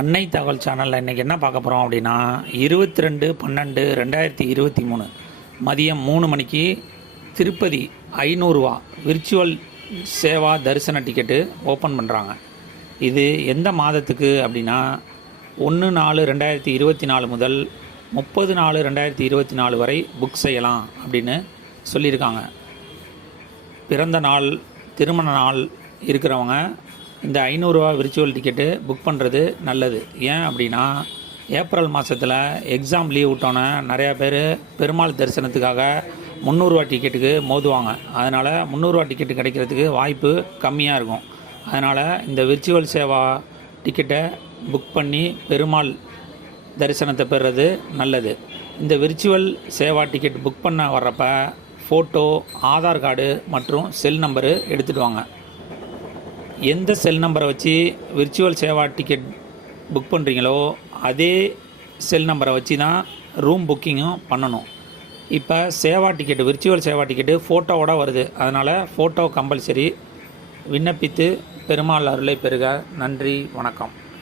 அன்னை தகவல் சேனலில் இன்றைக்கி என்ன பார்க்க போகிறோம் அப்படின்னா 22/12/2023 மதியம் 3 மணிக்கு திருப்பதி 500 ரூபா விர்ச்சுவல் சேவா தரிசன டிக்கெட்டு ஓப்பன் பண்ணுறாங்க. இது எந்த மாதத்துக்கு அப்படின்னா 1/4/2024 முதல் 30/4/2024 வரை புக் செய்யலாம் அப்படின்னு சொல்லியிருக்காங்க. பிறந்த நாள், திருமண நாள் இருக்கிறவங்க இந்த 500 ரூபா விர்ச்சுவல் டிக்கெட்டு புக் பண்ணுறது நல்லது. ஏன் அப்படின்னா ஏப்ரல் மாதத்தில் எக்ஸாம் லீவ் விட்டோன்னே நிறையா பேர் பெருமாள் தரிசனத்துக்காக 300 ரூபா டிக்கெட்டுக்கு மோதுவாங்க. அதனால் 300 ரூபா டிக்கெட்டு கிடைக்கிறதுக்கு வாய்ப்பு கம்மியாக இருக்கும். அதனால் இந்த விர்ச்சுவல் சேவா டிக்கெட்டை புக் பண்ணி பெருமாள் தரிசனத்தை பெறுறது நல்லது. இந்த விர்ச்சுவல் சேவா டிக்கெட் புக் பண்ண வர்றப்ப ஃபோட்டோ, ஆதார் கார்டு மற்றும் செல் நம்பரு எடுத்துகிட்டு வாங்க. எந்த செல் நம்பரை வச்சு விர்ச்சுவல் சேவா டிக்கெட் புக் பண்ணுறீங்களோ அதே செல் நம்பரை வச்சு தான் ரூம் புக்கிங்கும் பண்ணணும். இப்போ seva ticket, virtual seva ticket ஃபோட்டோவோட வருது. அதனால் ஃபோட்டோ கம்பல்சரி. விண்ணப்பித்து பெருமாள் அருளை பெறுக. நன்றி, வணக்கம்.